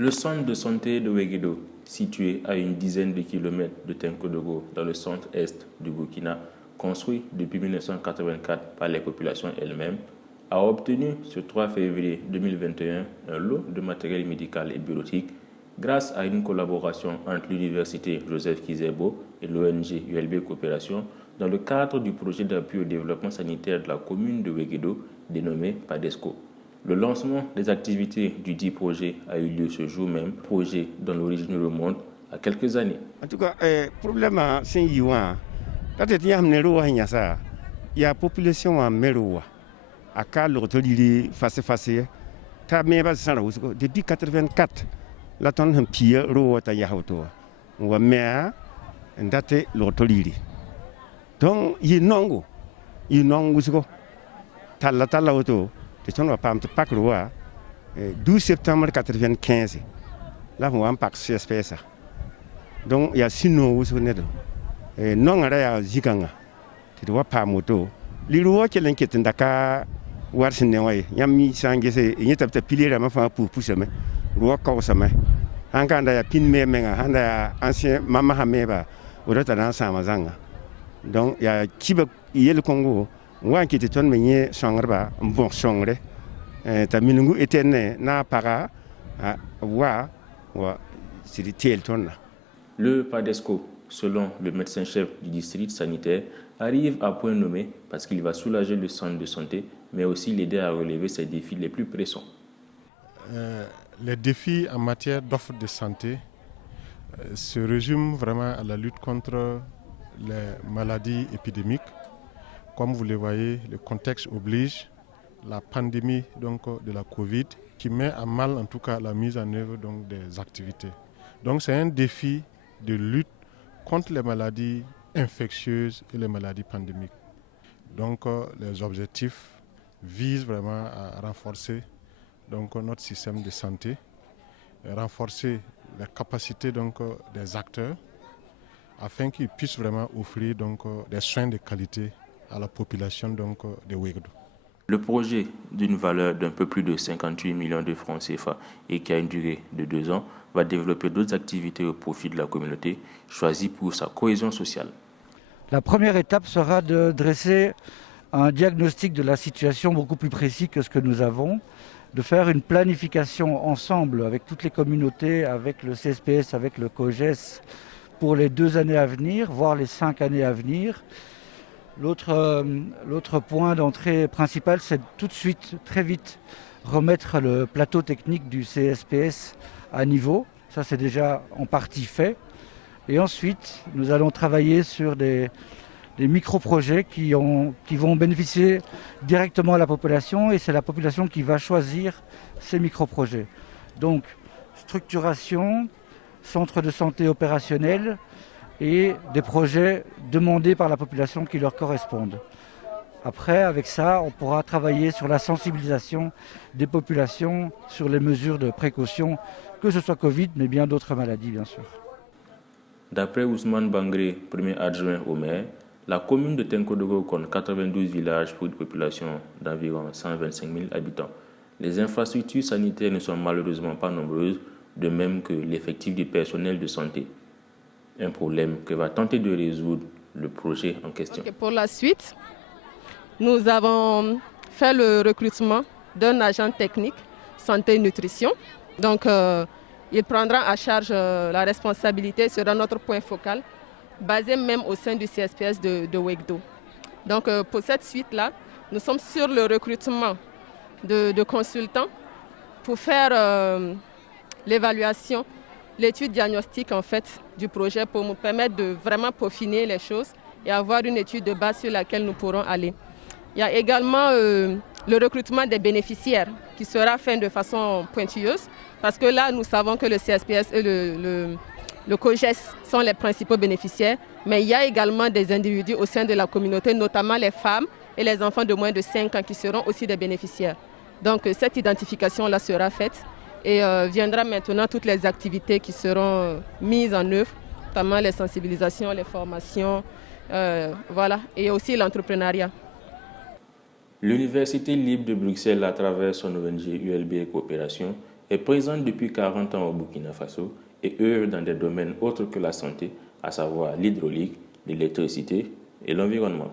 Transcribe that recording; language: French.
Le centre de santé de Weguedo, situé à une dizaine de kilomètres de Tenkodogo, dans le centre-est du Burkina, construit depuis 1984 par les populations elles-mêmes, a obtenu ce 3 février 2021 un lot de matériel médical et bureautique grâce à une collaboration entre l'université Joseph Kizerbo et l'ONG ULB Coopération dans le cadre du projet d'appui au développement sanitaire de la commune de Weguedo dénommé PADESCO. Le lancement des activités du dit projet a eu lieu ce jour même, projet dont l'origine remonte à quelques années. En tout cas, le problème c'est qu'il y a la population en Meroua, à Carlo Tolili, face. Depuis 1984, la tonne de pied, Roata Yahoto, ou a mère, et date l'Otolili. Donc, il y a non, Tala Auto. On va pas Pâques 12 septembre 1995. Là, on va un Pâques CSPS. Donc, il y a 6 noms où on est. Non, il y a Ziganga. Tu dois pas moto. Les lois qui l'inquiètent, Dakar, Warsenaway, Yami Sangé, il y a peut-être pilier à ma femme pour pousser. Loi Kausame. En quand il y a Pin Mémenga, il y a ancien Mama Hameba, ou l'autre dans Samazanga. Donc, il y a Kiba, il y a le Congo. Moi qui était mené sangreba bon sangre ta minungu etene na para wa c'est tel ton. Le PADESCO, selon le médecin-chef du district sanitaire, arrive à point nommé parce qu'il va soulager le centre de santé, mais aussi l'aider à relever ses défis les plus pressants. Les défis en matière d'offres de santé se résument vraiment à la lutte contre les maladies épidémiques. Comme vous le voyez, le contexte oblige, la pandémie donc, de la Covid qui met à mal en tout cas la mise en œuvre donc, des activités. Donc c'est un défi de lutte contre les maladies infectieuses et les maladies pandémiques. Donc les objectifs visent vraiment à renforcer donc, notre système de santé, renforcer les capacités donc, des acteurs afin qu'ils puissent vraiment offrir donc, des soins de qualité à la population donc, de Weguedo. Le projet, d'une valeur d'un peu plus de 58 millions de francs CFA et qui a une durée de 2 ans, va développer d'autres activités au profit de la communauté, choisie pour sa cohésion sociale. La première étape sera de dresser un diagnostic de la situation beaucoup plus précis que ce que nous avons, de faire une planification ensemble avec toutes les communautés, avec le CSPS, avec le COGES, pour les 2 années à venir, voire les 5 années à venir. L'autre point d'entrée principal, c'est tout de suite, très vite, remettre le plateau technique du CSPS à niveau. Ça, c'est déjà en partie fait. Et ensuite, nous allons travailler sur des micro-projets qui vont bénéficier directement à la population et c'est la population qui va choisir ces micro-projets. Donc, structuration, centre de santé opérationnel, et des projets demandés par la population qui leur correspondent. Après, avec ça, on pourra travailler sur la sensibilisation des populations, sur les mesures de précaution, que ce soit Covid, mais bien d'autres maladies, bien sûr. D'après Ousmane Bangré, premier adjoint au maire, la commune de Tenkodogo compte 92 villages pour une population d'environ 125 000 habitants. Les infrastructures sanitaires ne sont malheureusement pas nombreuses, de même que l'effectif du personnel de santé. Un problème que va tenter de résoudre le projet en question. Okay, pour la suite, nous avons fait le recrutement d'un agent technique santé et nutrition. Donc, il prendra à charge la responsabilité, sera notre point focal, basé même au sein du CSPS de Weguedo. Donc, pour cette suite-là, nous sommes sur le recrutement de consultants pour faire l'évaluation, l'étude diagnostique en fait du projet pour nous permettre de vraiment peaufiner les choses et avoir une étude de base sur laquelle nous pourrons aller. Il y a également le recrutement des bénéficiaires qui sera fait de façon pointilleuse parce que là nous savons que le CSPS et le COGES sont les principaux bénéficiaires, mais il y a également des individus au sein de la communauté, notamment les femmes et les enfants de moins de 5 ans qui seront aussi des bénéficiaires. Donc cette identification-là sera faite. Et viendra maintenant toutes les activités qui seront mises en œuvre, notamment les sensibilisations, les formations, voilà, et aussi l'entrepreneuriat. L'Université libre de Bruxelles, à travers son ONG ULB Coopération, est présente depuis 40 ans au Burkina Faso et œuvre dans des domaines autres que la santé, à savoir l'hydraulique, l'électricité et l'environnement.